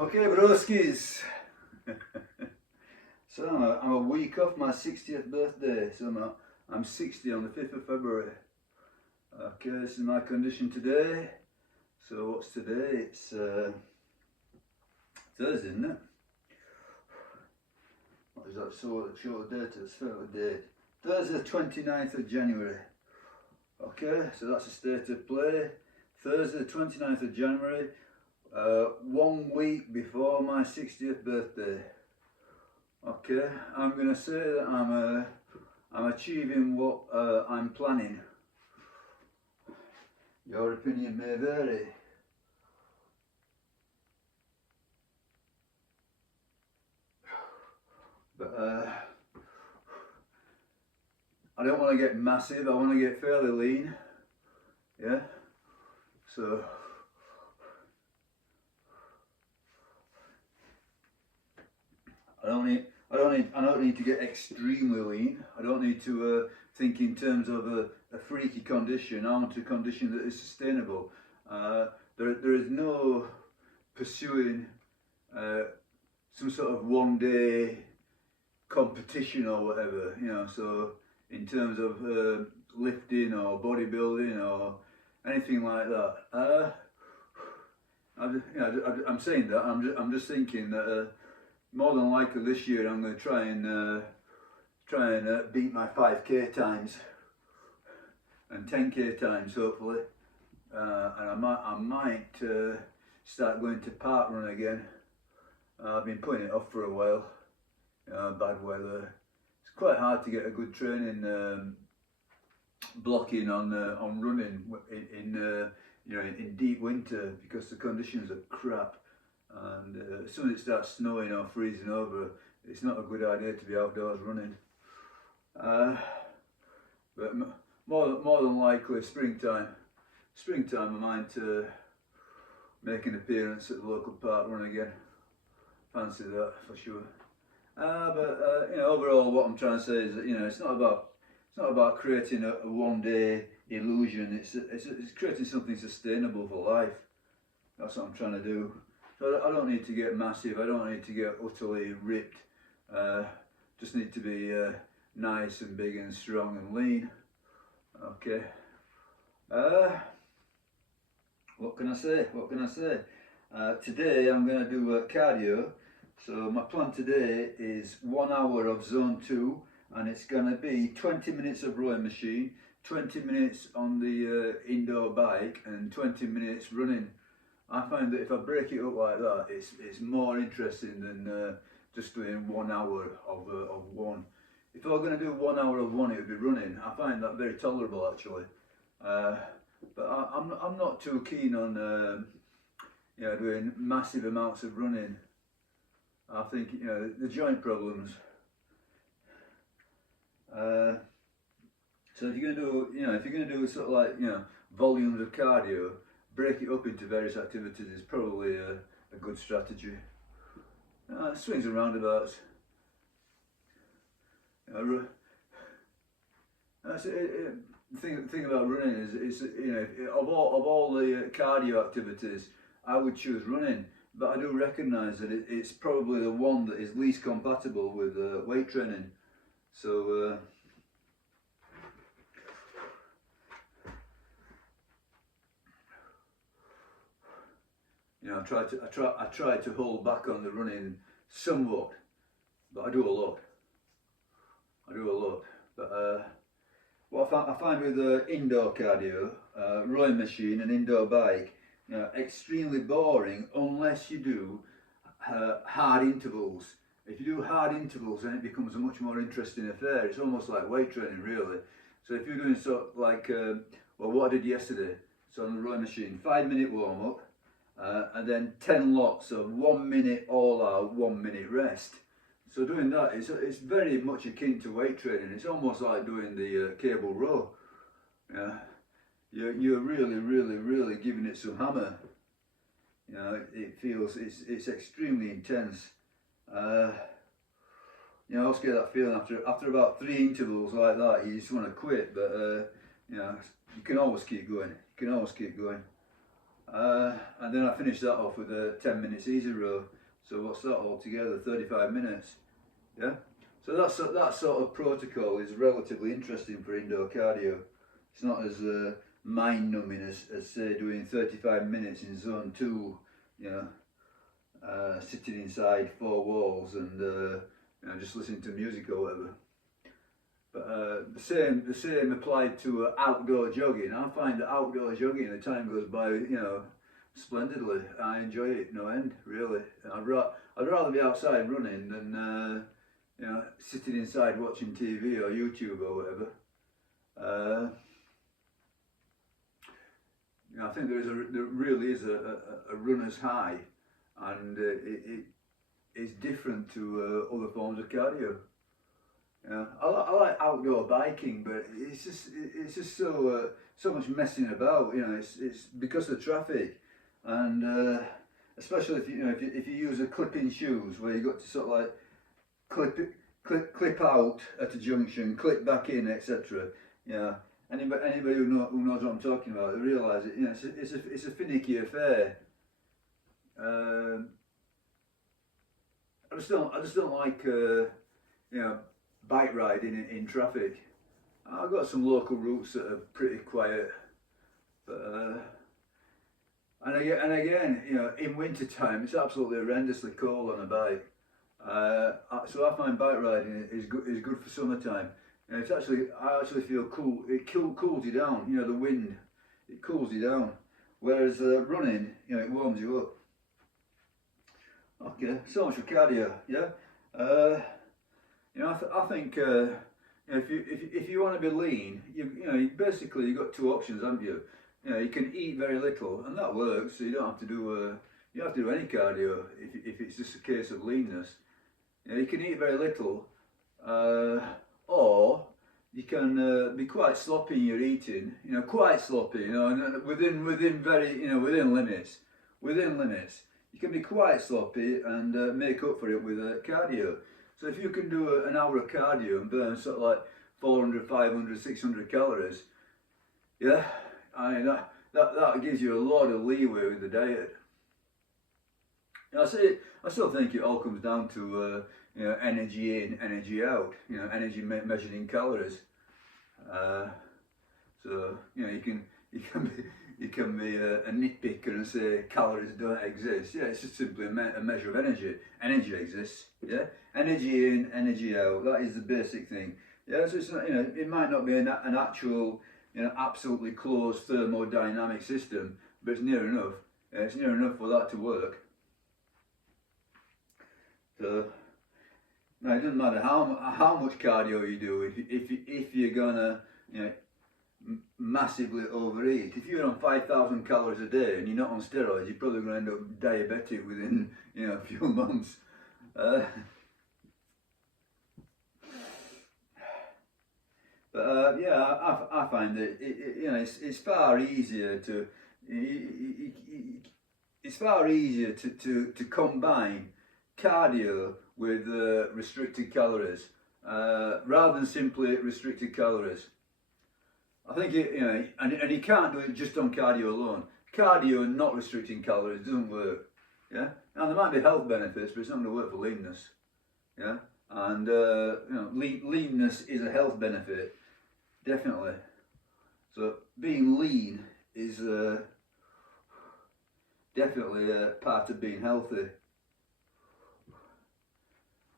Okay, broskies. So I'm a week off my 60th birthday. So I'm 60 on the 5th of February. Okay, this is my condition today. So what's today? It's Thursday, isn't it? What is that? Show the date. Let's start with the date. Thursday, the 29th of January. Okay, so that's the state of play. Thursday, the 29th of January. 1 week before my 60th birthday. Okay, I'm going to say that I'm achieving what I'm planning. Your opinion may vary. But I don't want to get massive, I want to get fairly lean. Yeah, so I don't need to get extremely lean. I don't need to think in terms of a freaky condition. I want a condition that is sustainable. There is no pursuing some sort of one day competition or whatever, you know. So in terms of lifting or bodybuilding or anything like that, I'm saying that I'm just thinking that. More than likely this year I'm going to try and beat my 5k times and 10k times hopefully, and I might start going to park run again. I've been putting it off for a while. Bad weather. It's quite hard to get a good training blocking on running in deep winter because the conditions are crap. And as soon as it starts snowing or freezing over, it's not a good idea to be outdoors running. But more than likely springtime I might make an appearance at the local park run again. Fancy that for sure. But overall, what I'm trying to say is that it's not about creating a one day illusion. It's creating something sustainable for life. That's what I'm trying to do. So I don't need to get massive, I don't need to get utterly ripped, just need to be nice and big and strong and lean. Okay. What can I say? Today I'm going to do cardio. So my plan today is 1 hour of zone 2, and it's going to be 20 minutes of rowing machine, 20 minutes on the indoor bike and 20 minutes running. I find that if I break it up like that, it's more interesting than just doing 1 hour of one. If I were going to do 1 hour of one, it would be running. I find that very tolerable actually. But I'm not too keen on doing massive amounts of running. I think the joint problems. So if you're going to do sort of like volumes of cardio, break it up into various activities is probably a good strategy. Swings and roundabouts. The thing about running is of all the cardio activities, I would choose running, but I do recognise that it's probably the one that is least compatible with weight training. So. I try to hold back on the running somewhat, but I do a lot. But what I find with indoor cardio, rowing machine and indoor bike, extremely boring unless you do hard intervals. If you do hard intervals, then it becomes a much more interesting affair. It's almost like weight training, really. So if you're doing what I did yesterday, so on the rowing machine, 5-minute warm up. And then 10 lots of 1 minute all out, 1 minute rest. So doing that it's very much akin to weight training. It's almost like doing the cable row. You're really giving it some hammer. It feels it's extremely intense. I always get that feeling after about 3 intervals like that, you just want to quit. But you can always keep going. And then I finish that off with a 10 minutes easy row. So what's that altogether? 35 minutes. Yeah. So that sort of protocol is relatively interesting for indoor cardio. It's not as mind numbing as say doing 35 minutes in zone 2, you know, sitting inside 4 walls and you know, just listening to music or whatever. But the same applied to outdoor jogging. I find that outdoor jogging, the time goes by, you know, splendidly. I enjoy it no end, really. I'd rather be outside running than you know, sitting inside watching TV or YouTube or whatever. You know, I think there really is a runner's high, and it is different to other forms of cardio. Yeah, I like outdoor biking, but it's just so much messing about. You know, it's because of traffic, and especially if if you use a clip-in shoes where you got to sort of like clip out at a junction, clip back in, etc. Yeah, anybody who knows what I'm talking about, they realise it. You know, it's a finicky affair. I just don't like you know, bike riding in traffic. I've got some local routes that are pretty quiet, but and again, you know, in winter time it's absolutely horrendously cold on a bike. So I find bike riding is good for summertime. And I actually feel cool. It cools you down. You know, the wind, it cools you down. Whereas running, you know, it warms you up. Okay, so much for cardio. Yeah. You know, I think if you want to be lean, you know, basically you've got 2 options, haven't you? You know, you can eat very little, and that works. So you don't have to do any cardio if it's just a case of leanness. You know, you can eat very little, or you can be quite sloppy in your eating. You know, quite sloppy. You know, and within very, you know, within limits. Within limits, you can be quite sloppy and make up for it with cardio. So if you can do an hour of cardio and burn sort of like 400, 500, 600 calories, yeah, I mean that gives you a lot of leeway with the diet. I still think it all comes down to you know, energy in, energy out. You know, energy measured in calories. So you know, you can be a nitpicker and say calories don't exist. Yeah, it's just simply a measure of energy. Energy exists. Yeah, energy in, energy out. That is the basic thing. Yeah, so it's not, you know, it might not be an actual, you know, absolutely closed thermodynamic system, but it's near enough. Yeah, it's near enough for that to work. So now it doesn't matter how much cardio you do if you're gonna, you know, massively overeat. If you're on 5,000 calories a day and you're not on steroids, you're probably going to end up diabetic within, you know, a few months. But yeah, I find that you know, it's far easier to to combine cardio with restricted calories rather than simply restricted calories. I think you know, and you can't do it just on cardio alone. Cardio and not restricting calories doesn't work. Yeah, now there might be health benefits, but it's not going to work for leanness. Yeah, and you know, leanness is a health benefit, definitely. So being lean is definitely a part of being healthy.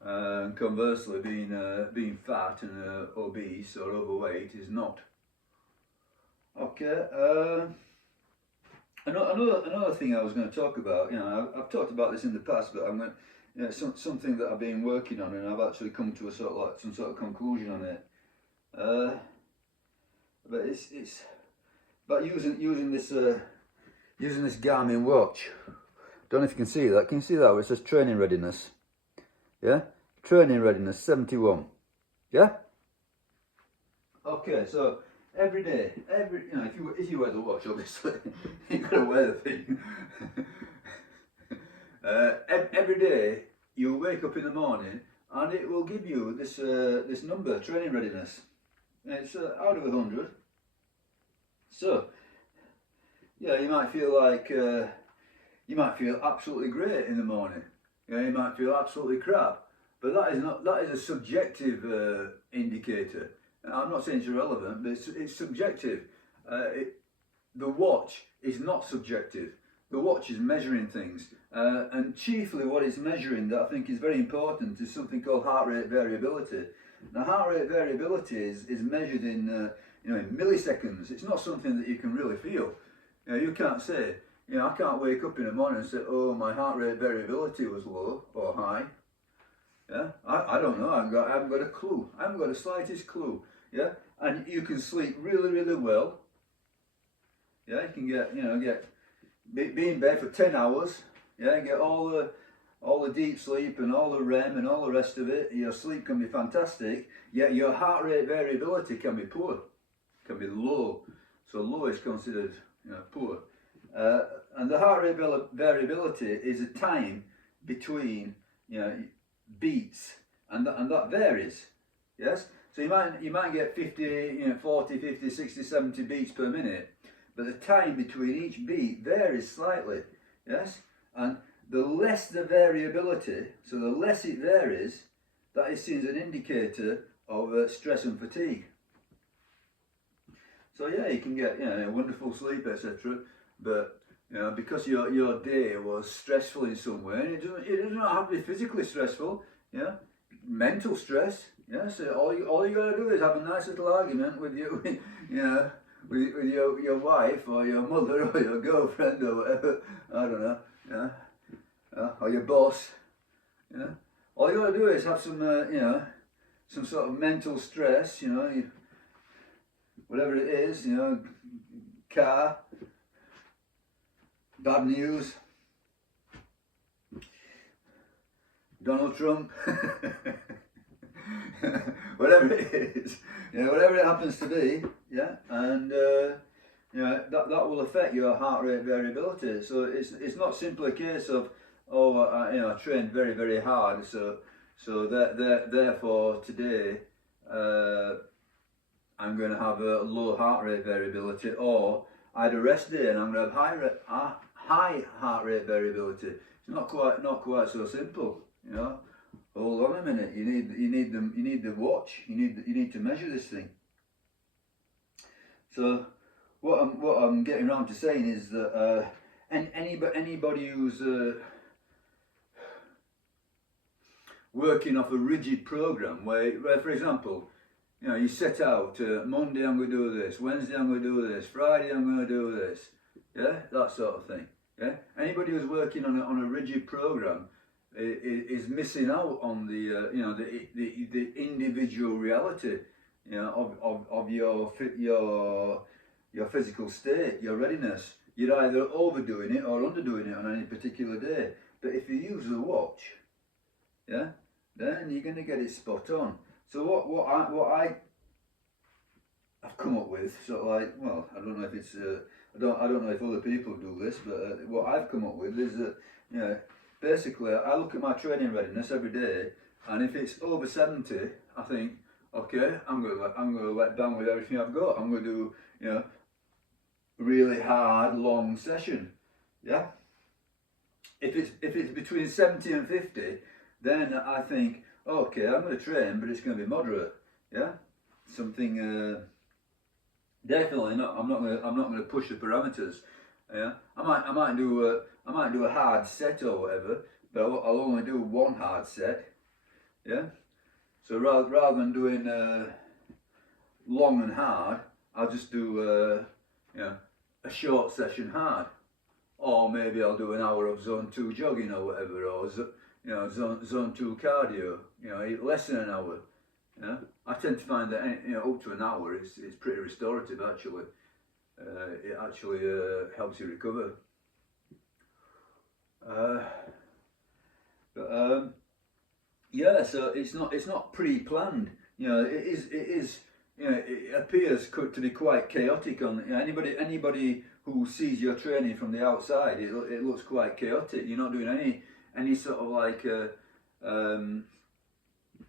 And conversely, being fat and obese or overweight is not. Okay. Another thing I was going to talk about. You know, I've talked about this in the past, but I'm going, you know, something that I've been working on, and I've actually come to a sort of like some sort of conclusion on it. But it's about using this Garmin watch. Don't know if you can see that. Can you see that where it says training readiness? Yeah, training readiness 71. Yeah. Okay, so every day, you know, if you wear the watch, obviously you've got to wear the thing. Every day you wake up in the morning and it will give you this this number, training readiness. And it's out of 100. So yeah, you might feel like you might feel absolutely great in the morning. Yeah, you might feel absolutely crap, but that is a subjective indicator. I'm not saying it's irrelevant, but it's subjective. The watch is not subjective. The watch is measuring things, and chiefly what it's measuring that I think is very important is something called heart rate variability. Now, heart rate variability is measured in in milliseconds. It's not something that you can really feel. You can't say, I can't wake up in the morning and say, oh, my heart rate variability was low or high. Yeah, I don't know. I haven't got a clue. I haven't got the slightest clue. Yeah, and you can sleep really, really well. Yeah, you can be in bed for 10 hours. Yeah, get all the deep sleep and all the REM and all the rest of it. Your sleep can be fantastic. Yet your heart rate variability can be poor, can be low. So low is considered poor. And the heart rate variability is a time between beats, and that varies. Yes, so you might get 50, 40, 50, 60, 70 beats per minute, but the time between each beat varies slightly. Yes, and the less the variability, so the less it varies, that is seen as an indicator of stress and fatigue. So yeah, you can get wonderful sleep, etc. But because your day was stressful in some way, and it doesn't have to be physically stressful. Yeah, mental stress. Yeah, so all you gotta do is have a nice little argument with with your wife or your mother or your girlfriend or whatever. I don't know. Yeah, or your boss. Yeah, all you gotta do is have some some sort of mental stress. Whatever it is, car, bad news, Donald Trump, whatever it is, whatever it happens to be, and that will affect your heart rate variability. So it's not simply a case of I trained very, very hard, so therefore today I'm going to have a low heart rate variability, or I had a rest day and I'm going to have high heart rate variability. It's not quite so simple. Hold on a minute. You need the watch. You need to measure this thing. So what I'm getting around to saying is that anybody who's working off a rigid program, where for example, you set out, Monday I'm going to do this, Wednesday I'm going to do this, Friday I'm going to do this, that sort of thing. Yeah, anybody who's working on a rigid program is missing out on the individual reality, of your physical state, your readiness. You're either overdoing it or underdoing it on any particular day. But if you use the watch, then you're going to get it spot on. So what I've come up with, sort of like, well, I don't know if it's I don't know if other people do this, but what I've come up with is that basically I look at my training readiness every day, and if it's over 70, I think, okay, I'm gonna let down with everything I've got. I'm gonna do really hard long session. Yeah. If it's between 70 and 50, then I think, okay, I'm going to train, but it's going to be moderate. Yeah, something definitely not. I'm not going to push the parameters. Yeah, I might do a hard set or whatever, but I'll only do one hard set. Yeah, so rather than doing long and hard, I'll just do a short session hard, or maybe I'll do an hour of zone 2 jogging or whatever, or zone 2 cardio, less than an hour. I tend to find that up to an hour is pretty restorative actually. It actually helps you recover. So it's not pre-planned. It appears to be quite chaotic on anybody who sees your training from the outside. It looks quite chaotic. You're not doing any sort of like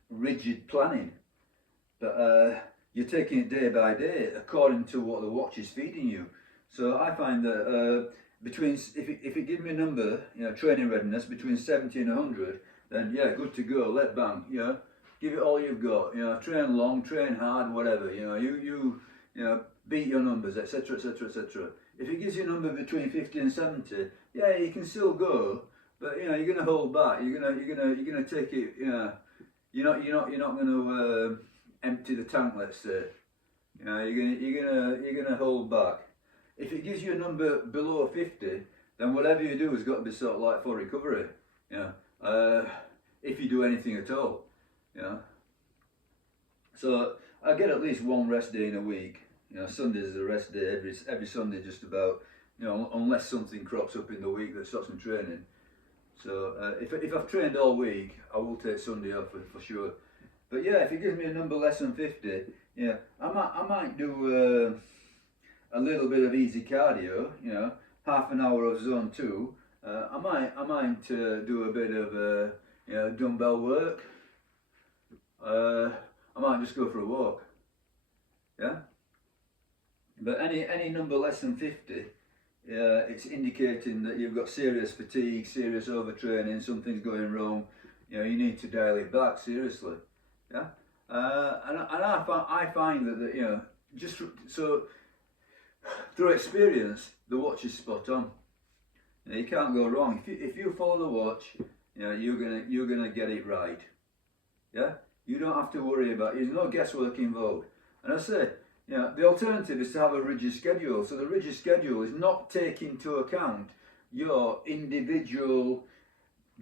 rigid planning, but you're taking it day by day according to what the watch is feeding you. So I find that between if it gives me a number, training readiness between 70 and 100, then yeah, good to go. Let bang, give it all you've got. Train long, train hard, whatever. You beat your numbers, etc., etc., etc. If it gives you a number between 50 and 70, yeah, you can still go, but you're gonna hold back. You're gonna take it. You're not gonna empty the tank. Let's say. You're gonna hold back. If it gives you a number below 50, then whatever you do has got to be sort of like for recovery. If you do anything at all. So I get at least one rest day in a week. Sundays is a rest day every Sunday just about. Unless something crops up in the week that stops me training. So if I've trained all week, I will take Sunday off for sure. But yeah, if it gives me a number less than 50, I might do a little bit of easy cardio. Half an hour of zone 2. I might do a bit of dumbbell work. I might just go for a walk. Yeah. But any number less than 50, it's indicating that you've got serious fatigue, serious overtraining, something's going wrong. You need to dial it back seriously. Yeah. And I find that just so through experience, the watch is spot on. You can't go wrong if you follow the watch. You're gonna get it right. Yeah. You don't have to worry about it. There's no guesswork involved. And I say, the alternative is to have a rigid schedule. So the rigid schedule is not taking into account your individual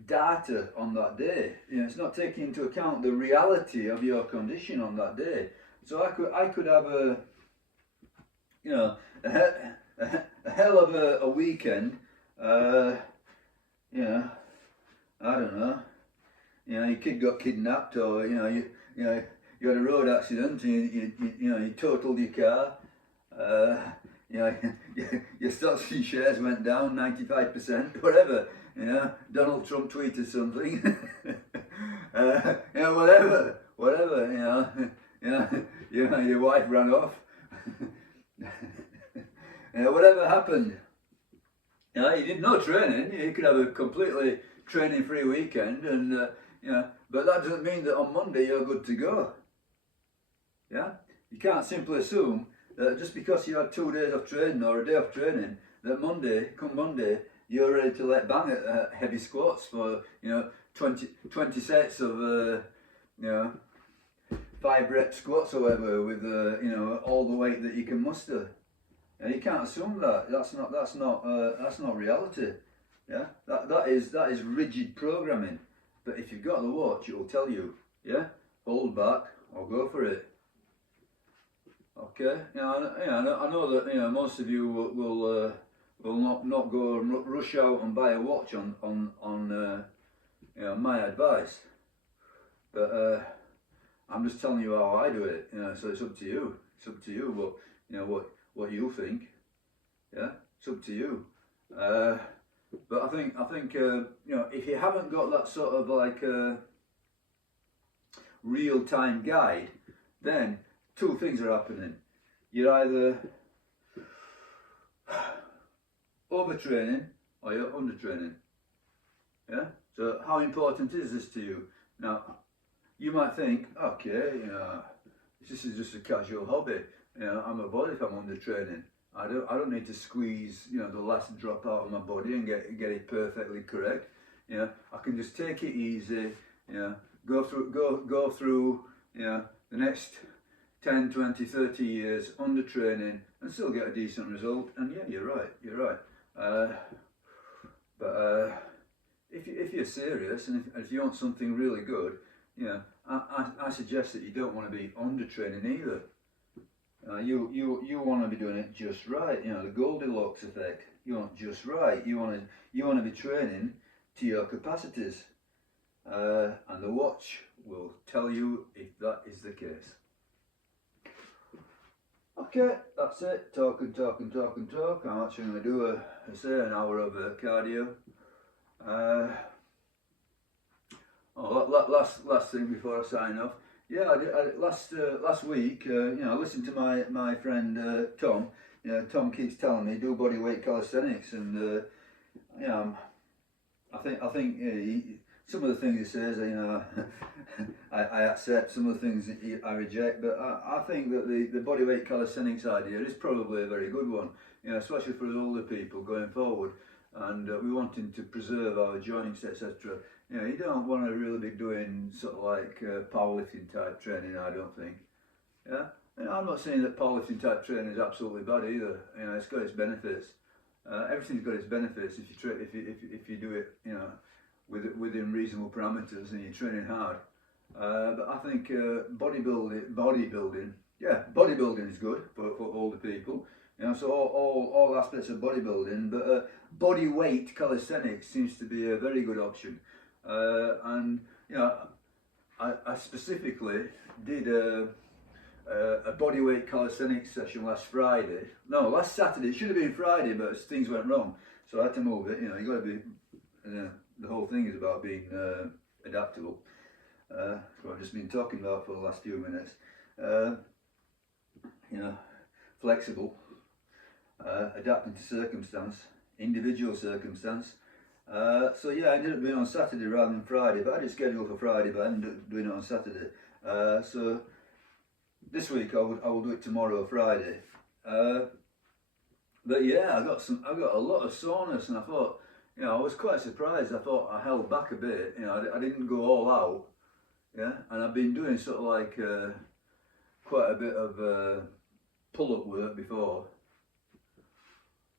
data on that day. It's not taking into account the reality of your condition on that day. So I could have a hell of a weekend. I don't know. Your kid got kidnapped, or you had a road accident, and you totaled your car. Your stocks and shares went down 95%, whatever. Donald Trump tweeted something. Whatever. Your wife ran off. Whatever happened. You did no training. You could have a completely training-free weekend, and but that doesn't mean that on Monday you're good to go. Yeah, you can't simply assume that just because you had 2 days of training or a day of training, that come Monday, you're ready to let bang at heavy squats for 20 sets of 5 rep squats or whatever with all the weight that you can muster. And you can't assume that. That's not reality. Yeah, that is rigid programming. But if you've got the watch, it will tell you. Yeah, hold back or go for it. Okay. I know that most of you will not go and rush out and buy a watch on my advice. But I'm just telling you how I do it. So it's up to you. It's up to you what you think. Yeah, it's up to you. But I think if you haven't got that sort of like real-time guide, then 2 things are happening. You're either overtraining or you're undertraining. Yeah. So how important is this to you? Now, you might think, okay, this is just a casual hobby. I'm a body if I'm undertraining. I don't need to squeeze the last drop out of my body and get it perfectly correct. I can just take it easy. Go through the next 10, 20, 30 years under training and still get a decent result. And yeah, you're right. But if you're serious and if you want something really good, I suggest that you don't want to be under training either. You want to be doing it just right. The Goldilocks effect. You want just right. You want to be training to your capacities, and the watch will tell you if that is the case. Okay, that's it. Talk. I'm actually going to do an hour of cardio. Last thing before I sign off. Yeah, I last week, I listened to my friend Tom. Tom keeps telling me do body weight calisthenics, and you know, I think some of the things he says, I accept. Some of the things I reject. But I think that the body weight calisthenics idea is probably a very good one. Especially for us older people going forward, and we wanting to preserve our joints, etc. You don't want to really be doing sort of like powerlifting type training. I don't think. Yeah. I'm not saying that powerlifting type training is absolutely bad either. It's got its benefits. Everything's got its benefits if you do it, within reasonable parameters and you're training hard. But I think bodybuilding is good for older people. So all aspects of bodybuilding, but body weight calisthenics seems to be a very good option. And I specifically did a bodyweight calisthenics session last Saturday. It should have been Friday, but things went wrong, so I had to move it. You got to be. The whole thing is about being adaptable. That's what I've just been talking about for the last few minutes. Flexible, adapting to circumstance, individual circumstance. So I ended up doing it on Saturday rather than Friday, but I had it scheduled for Friday, but I ended up doing it on Saturday. So this week I will do it tomorrow, Friday. But yeah, I got a lot of soreness, and I thought, I was quite surprised. I thought I held back a bit. I didn't go all out. Yeah, and I've been doing sort of like quite a bit of pull-up work before.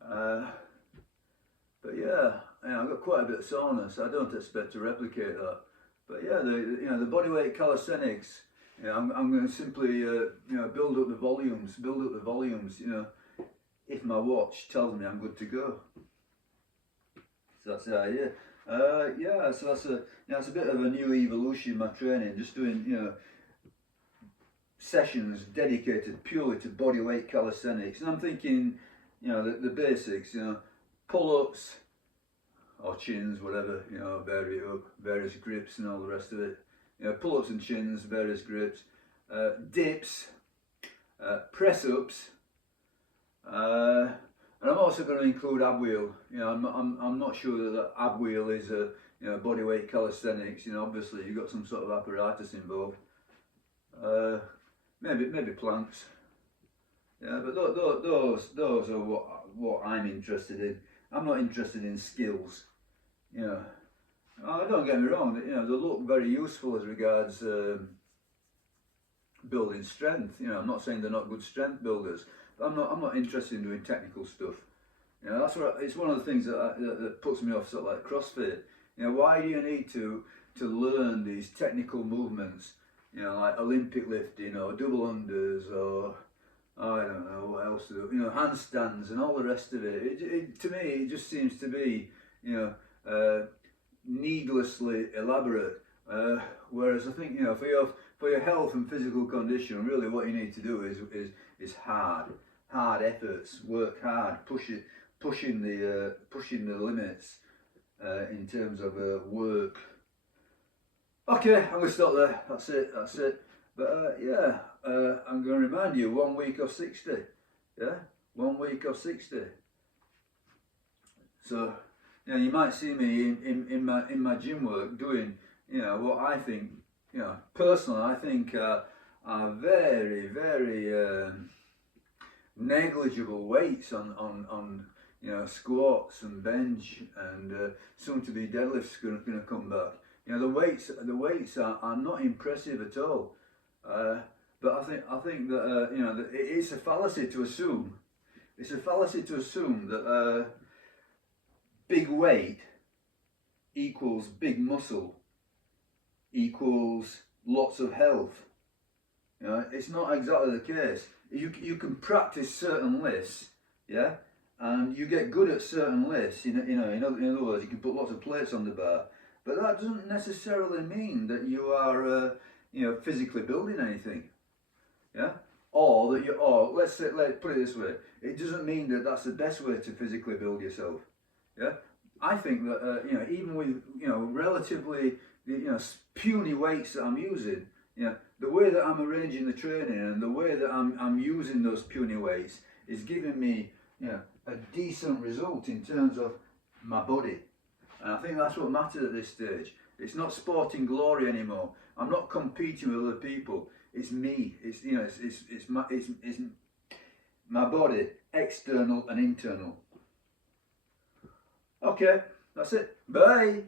But yeah, I've got quite a bit of soreness. I don't expect to replicate that. But yeah, the bodyweight calisthenics. I'm going to simply build up the volumes. If my watch tells me I'm good to go. So that's the idea. So that's a bit of a new evolution in my training. Just doing sessions dedicated purely to bodyweight calisthenics, and I'm thinking the basics. Pull-ups or chins, whatever. Vary it up, various grips and all the rest of it. Pull-ups and chins, various grips, dips, press-ups, and I'm also going to include ab wheel. I'm not sure that ab wheel is a bodyweight calisthenics. Obviously you've got some sort of apparatus involved. Maybe planks. Yeah, but those are what I'm interested in. I'm not interested in skills. Don't get me wrong. They look very useful as regards building strength. I'm not saying they're not good strength builders, but I'm not interested in doing technical stuff. That's what it's one of the things that puts me off sort of like CrossFit. Why do you need to learn these technical movements? Like Olympic lifting or double unders or I don't know what else to do. Handstands and all the rest of it. It to me it just seems to be needlessly elaborate. Whereas I think for your health and physical condition, really what you need to do is hard efforts, work hard, pushing the limits in terms of work. Okay, I'm gonna stop there. That's it. But I'm gonna remind you, 1 week of 60. Yeah, 1 week of 60. So you might see me in my gym work doing what I think personally I think are very negligible weights on squats and bench, and soon to be deadlifts going to come back. The weights are not impressive at all. But I think that that it's a fallacy to assume. That big weight equals big muscle equals lots of health. It's not exactly the case. You can practice certain lifts, yeah, and you get good at certain lifts. In other words, you can put lots of plates on the bar, but that doesn't necessarily mean that you are physically building anything, yeah. Or that let's put it this way: it doesn't mean that that's the best way to physically build yourself, yeah. I think that even with relatively puny weights that I'm using, the way that I'm arranging the training and the way that I'm using those puny weights is giving me, you know, a decent result in terms of my body. And I think that's what matters at this stage. It's not sporting glory anymore. I'm not competing with other people. It's me. It's, you know, it's my body, external and internal. Okay, that's it. Bye.